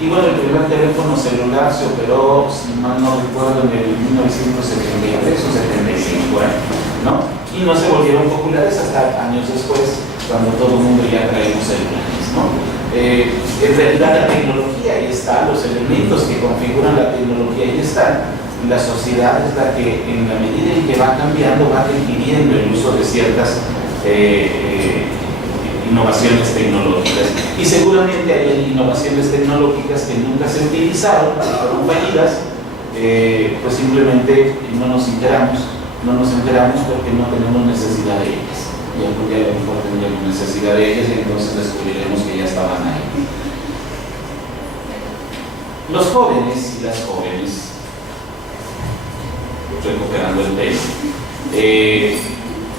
Y bueno, el primer teléfono celular se operó, si mal no recuerdo, en el 1973 o 75, ¿no? Y no se volvieron populares hasta años después, cuando todo el mundo ya traemos celulares, ¿no? En realidad la tecnología ahí está, los elementos que configuran la tecnología ahí están. La sociedad es la que, en la medida en que va cambiando, va requiriendo el uso de ciertas innovaciones tecnológicas, y seguramente hay innovaciones tecnológicas que nunca se utilizaron, fueron fallidas, pues simplemente no nos enteramos porque no tenemos necesidad de ellas, ya porque a lo mejor tendríamos necesidad de ellas y entonces descubriremos que ya estaban ahí. Los jóvenes y las jóvenes, recuperando el tema,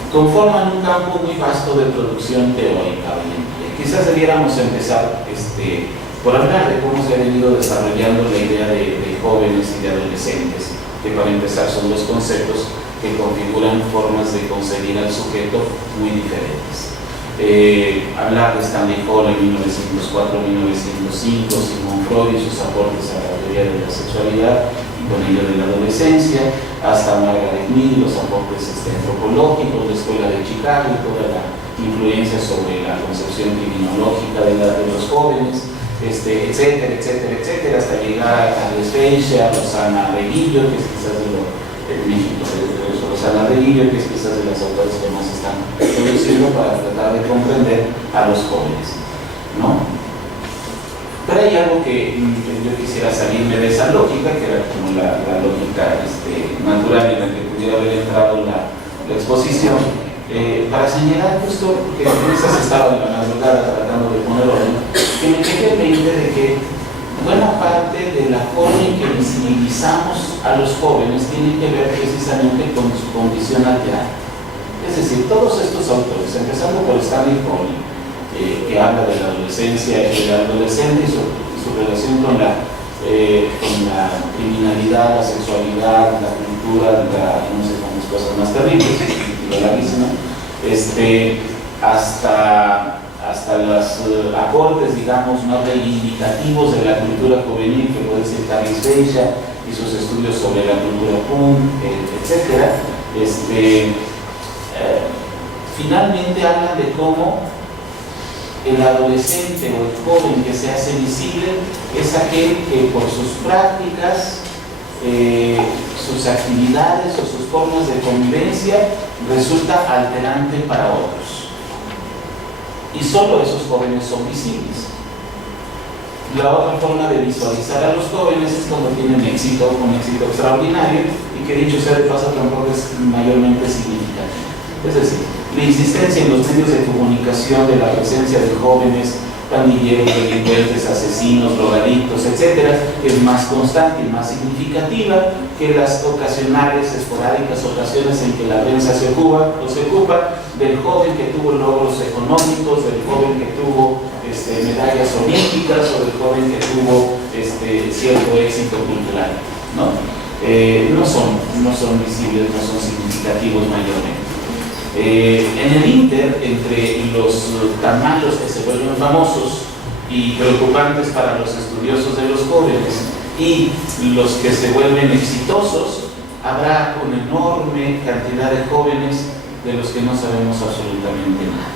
conforman un campo muy vasto de producción teórica hoy en día. Quizás debiéramos empezar por hablar de cómo se ha venido desarrollando la idea de jóvenes y de adolescentes, que para empezar son dos conceptos que configuran formas de concebir al sujeto muy diferentes. Hablar de Stanley Hall en 1904-1905, Sigmund Freud y sus aportes a la teoría de la sexualidad y con ello de la adolescencia, hasta Margaret Mead, los aportes antropológicos, la Escuela de Chicago y toda la influencia sobre la concepción criminológica de los jóvenes, etcétera, etcétera, etcétera, hasta llegar a Desfecha, Rosana Reguillo, que es quizás de México, Rosana Reguillo, que es quizás de las autores que más están produciendo para tratar de comprender a los jóvenes, ¿no? Pero hay algo que yo quisiera salirme de esa lógica, que era como la lógica natural en la que pudiera haber entrado la exposición, para señalar justo, porque en esas estaba en la madrugada tratando de poner orden, que me quedé el de que buena parte de la forma en que visibilizamos a los jóvenes tiene que ver precisamente con su condición alterada. Es decir, todos estos autores, empezando por Stanley Hall, que habla de la adolescencia y del adolescente y su relación con la criminalidad, la sexualidad, la cultura, no sé cuántas cosas más terribles, hasta los aportes, digamos, más reivindicativos de la cultura juvenil, que puede ser Carl Schweitzer y sus estudios sobre la cultura punk, etc. Finalmente hablan de cómo el adolescente o el joven que se hace visible es aquel que por sus prácticas, sus actividades o sus formas de convivencia resulta alterante para otros. Y solo esos jóvenes son visibles. La otra forma de visualizar a los jóvenes es cuando tienen éxito, un éxito extraordinario, y que dicho sea de paso tampoco es mayormente significativo. Es decir, la insistencia en los medios de comunicación de la presencia de jóvenes, pandilleros, delincuentes, asesinos, drogadictos, etc., es más constante y más significativa que las ocasionales, esporádicas ocasiones en que la prensa se ocupa del joven que tuvo logros económicos, del joven que tuvo medallas olímpicas o del joven que tuvo cierto éxito cultural, ¿no? No son visibles, no son significativos mayormente. En el inter, entre los tan malos que se vuelven famosos y preocupantes para los estudiosos de los jóvenes y los que se vuelven exitosos, habrá una enorme cantidad de jóvenes de los que no sabemos absolutamente nada.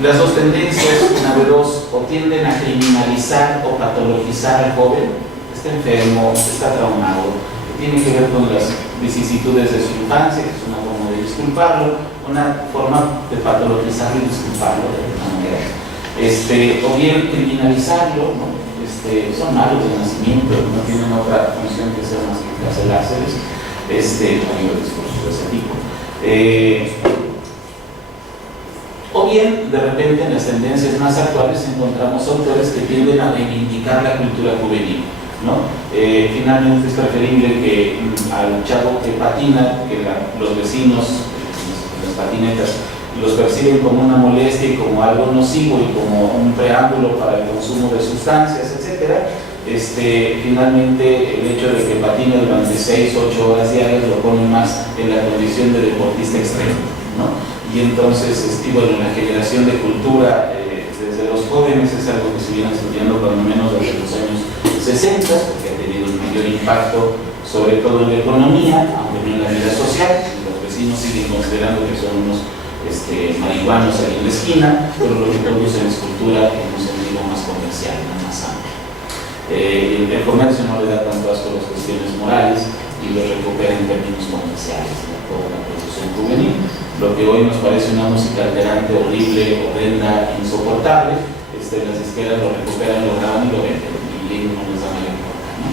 Las dos tendencias, una de dos, o tienden a criminalizar o patologizar al joven, está enfermo, está traumado, que tiene que ver con las vicisitudes de su infancia, que es una forma de disculparlo, una forma de patologizarlo y disculparlo de alguna manera. O bien criminalizarlo, ¿no? Son malos de nacimiento, no tienen otra función que ser más que cancelárseles, a nivel de discurso de ese tipo. O bien, de repente, en las tendencias más actuales encontramos autores que tienden a reivindicar la cultura juvenil, ¿no? Finalmente es preferible que al chavo que patina, que los vecinos, las patinetas, los perciben como una molestia y como algo nocivo y como un preámbulo para el consumo de sustancias, etc. Finalmente el hecho de que patine durante 6 o 8 horas diarias lo pone más en la condición de deportista extremo, ¿no? Y entonces, bueno, la generación de cultura desde los jóvenes es algo que se viene estudiando por lo menos desde los años 60, porque ha tenido un mayor impacto sobre todo en la economía, aunque no en la vida social. Los vecinos siguen considerando que son unos marihuanos ahí en la esquina, pero lo que producen es cultura en un sentido más comercial, no más amplio. El comercio no le da tanto asco a las cuestiones morales y lo recupera en términos comerciales, ¿no? Toda la producción juvenil. Lo que hoy nos parece una música alterante, horrible, horrenda, insoportable, las disqueras lo recuperan, lo graban y lo venden, y no les da mayor importa, ¿no?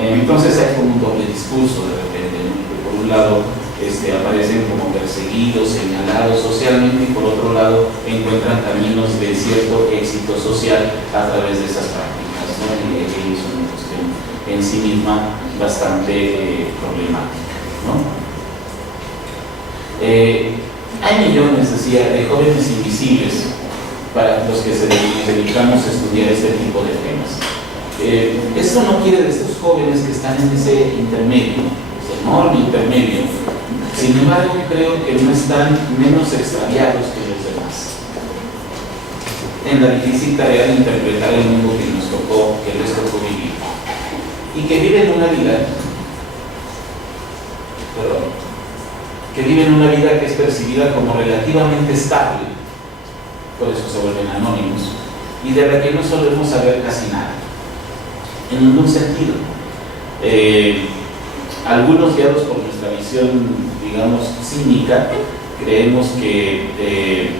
Entonces hay como un doble discurso de repente, ¿no? Que por un lado aparecen como perseguidos, señalados socialmente, y por otro lado encuentran caminos de cierto éxito social a través de esas prácticas, ¿no? Y es una cuestión en sí misma bastante problemática, ¿no? Hay millones, decía, de jóvenes invisibles para los que nos dedicamos a estudiar este tipo de temas. Esto no quiere de estos jóvenes que están en ese intermedio, ese enorme intermedio. Sin embargo, creo que no están menos extraviados que los demás en la difícil tarea de interpretar el mundo que les tocó vivir, y que viven una vida, que es percibida como relativamente estable, por eso se vuelven anónimos, y de la que no solemos saber casi nada, en ningún sentido. Algunos, guiados por nuestra visión, digamos, cínica, creemos que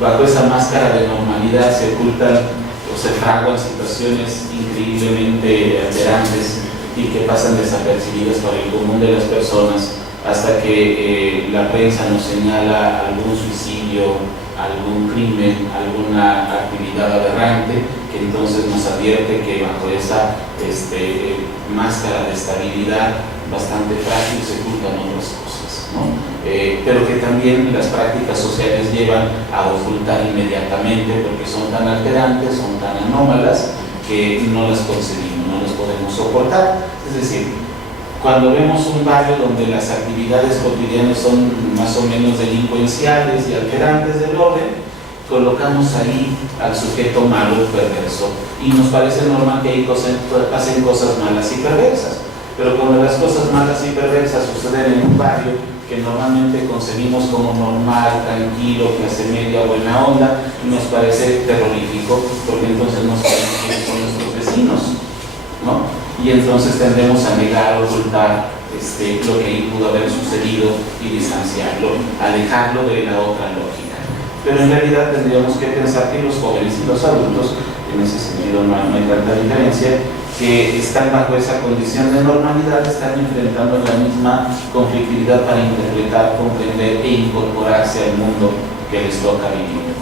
bajo esa máscara de normalidad se ocultan o se fraguan situaciones increíblemente alterantes y que pasan desapercibidas por el común de las personas, hasta que la prensa nos señala algún suicidio, algún crimen, alguna actividad aberrante, que entonces nos advierte que bajo esa máscara de estabilidad bastante frágil se ocultan otras cosas, ¿no? Pero que también las prácticas sociales llevan a ocultar inmediatamente, porque son tan alterantes, son tan anómalas, que no las concebimos, no las podemos soportar. Es decir, cuando vemos un barrio donde las actividades cotidianas son más o menos delincuenciales y alterantes del orden, colocamos ahí al sujeto malo, perverso, y nos parece normal que ahí pasen cosas malas y perversas. Pero cuando las cosas malas y perversas suceden en un barrio que normalmente concebimos como normal, tranquilo, clase media, buena onda, nos parece terrorífico, porque entonces nos parece que son nuestros vecinos, ¿no? Y entonces tendemos a negar, ocultar lo que ahí pudo haber sucedido y distanciarlo, alejarlo de la otra lógica. Pero en realidad tendríamos que pensar que los jóvenes y los adultos, en ese sentido no hay tanta diferencia, que están bajo esa condición de normalidad, están enfrentando la misma conflictividad para interpretar, comprender e incorporarse al mundo que les toca vivir.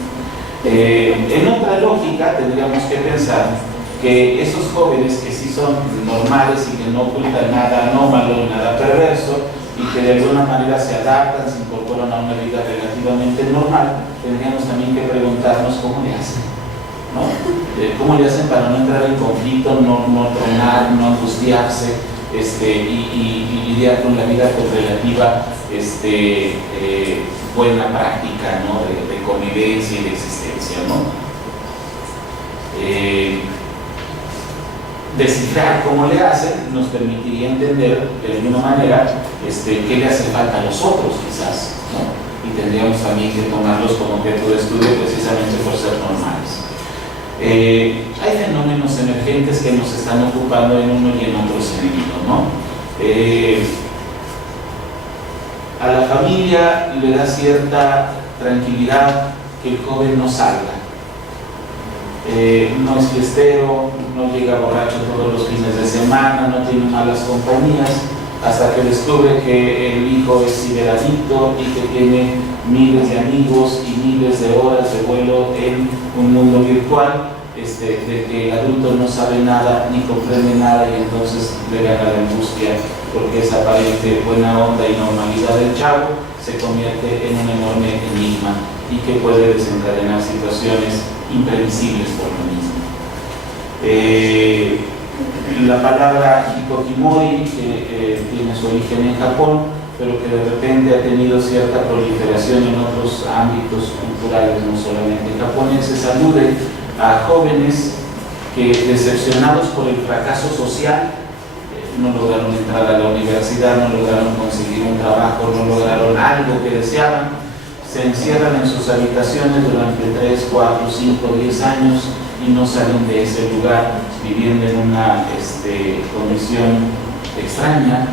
En otra lógica tendríamos que pensar que esos jóvenes que sí son normales y que no ocultan nada anómalo, nada perverso, y que de alguna manera se adaptan, se incorporan a una vida relativamente normal, tendríamos también que preguntarnos cómo le hacen, ¿no? ¿Cómo le hacen para no entrar en conflicto, no tronar, no angustiarse, y lidiar con la vida con relativa buena práctica, ¿no? de convivencia y de existencia, ¿no? Descifrar cómo le hacen nos permitiría entender de alguna manera qué le hace falta a los otros, quizás, ¿no? Y tendríamos también que tomarlos como objeto de estudio precisamente por ser normales. Hay fenómenos emergentes que nos están ocupando en uno y en otro sentido, ¿no? A la familia le da cierta tranquilidad que el joven no salga. No es fiestero, no llega borracho todos los fines de semana, no tiene malas compañías, hasta que descubre que el hijo es ciberadicto y que tiene miles de amigos y miles de horas de vuelo en un mundo virtual, de que el adulto no sabe nada ni comprende nada, y entonces le gana la angustia porque esa aparente buena onda y normalidad del chavo se convierte en un enorme enigma y que puede desencadenar situaciones imprevisibles por lo mismo. La palabra hikokimori, que tiene su origen en Japón, pero que de repente ha tenido cierta proliferación en otros ámbitos culturales, no solamente japoneses, alude a jóvenes que, decepcionados por el fracaso social, no lograron entrar a la universidad, no lograron conseguir un trabajo, no lograron algo que deseaban, se encierran en sus habitaciones durante 3, 4, 5, 10 años y no salen de ese lugar, viviendo en una condición extraña,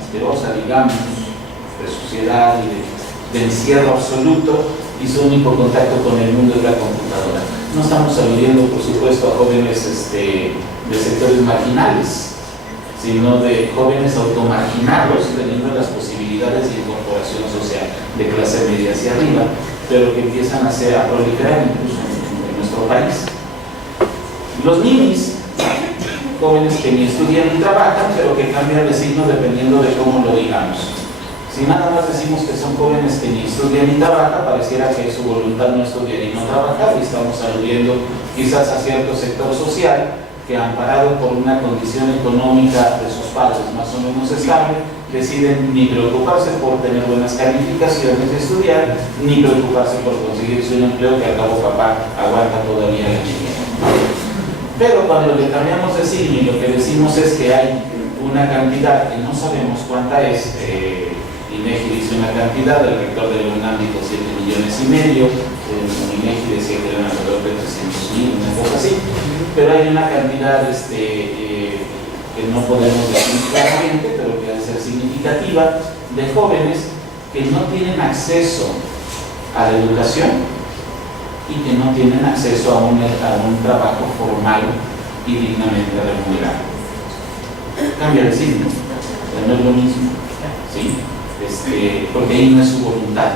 asquerosa, digamos, de suciedad y de encierro absoluto, y su único contacto con el mundo es la computadora. No estamos aludiendo, por supuesto, a jóvenes de sectores marginales, sino de jóvenes automarginados, teniendo las posibilidades de incorporación social de clase media hacia arriba, pero que empiezan a proliferar incluso en nuestro país. Los ninis, jóvenes que ni estudian ni trabajan, pero que cambian de signo dependiendo de cómo lo digamos. Si nada más decimos que son jóvenes que ni estudian ni trabajan, pareciera que es su voluntad no estudiar y no trabajar, y estamos aludiendo quizás a cierto sector social que, amparado por una condición económica de sus padres más o menos estable, deciden ni preocuparse por tener buenas calificaciones de estudiar, ni preocuparse por conseguirse un empleo que al cabo papá aguanta todavía la chiquita. Pero cuando le cambiamos de signo y lo que decimos es que hay una cantidad que no sabemos cuánta es, INEGI dice una cantidad, el rector de la UNAM dijo 7,5 millones, INEGI decía que eran alrededor de 300,000, una cosa así, pero hay una cantidad que no podemos decir claramente, pero que debe ser significativa, de jóvenes que no tienen acceso a la educación y que no tienen acceso a un trabajo formal y dignamente remunerado. Cambia de signo, no es lo mismo, ¿sí? Porque ahí no es su voluntad.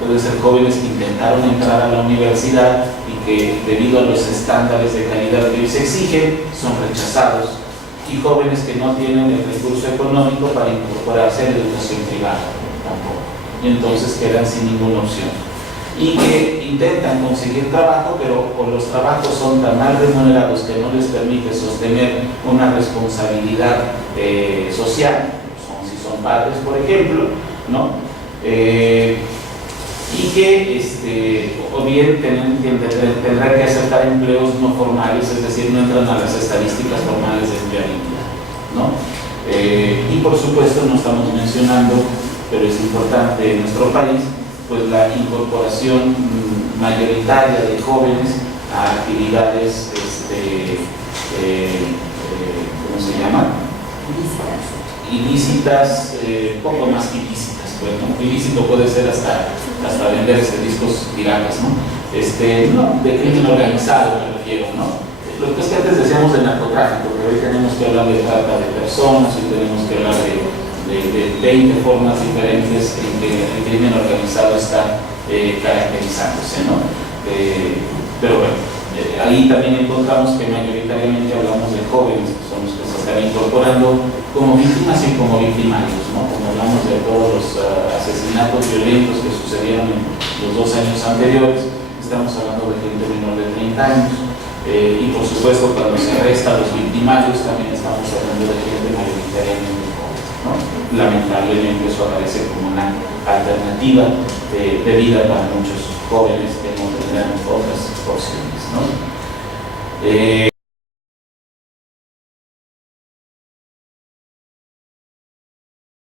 Pueden ser jóvenes que intentaron entrar a la universidad y que, debido a los estándares de calidad que ellos exigen, son rechazados, y jóvenes que no tienen el recurso económico para incorporarse a la educación privada tampoco, y entonces quedan sin ninguna opción, y que intentan conseguir trabajo, pero o los trabajos son tan mal remunerados que no les permite sostener una responsabilidad social, si son padres, por ejemplo, ¿no? Y que o bien tendrán que aceptar empleos no formales, es decir, no entran a las estadísticas formales de empleabilidad, ¿no? Y por supuesto no estamos mencionando, pero es importante en nuestro país, pues la incorporación mayoritaria de jóvenes a actividades, ¿cómo se llama? Ilícitas, poco más que ilícitas, pues, ¿no? Ilícito puede ser hasta vender discos piratas, ¿no? No, de crimen organizado me refiero, ¿no? Lo que es que antes decíamos de narcotráfico, pero hoy tenemos que hablar de trata de personas y tenemos que hablar de 20 formas diferentes en que el crimen organizado está caracterizándose, ¿no? Pero bueno, ahí también encontramos que mayoritariamente hablamos de jóvenes, que son los que se están incorporando como víctimas y como victimarios, ¿no? Como hablamos de todos los asesinatos violentos que sucedieron en los 2 años anteriores, estamos hablando de gente menor de 30 años. Y por supuesto, cuando se arresta a los victimarios, también estamos hablando de gente mayoritariamente joven, ¿no? Lamentablemente eso aparece como una alternativa de vida para muchos jóvenes que no tendrán otras opciones, ¿no?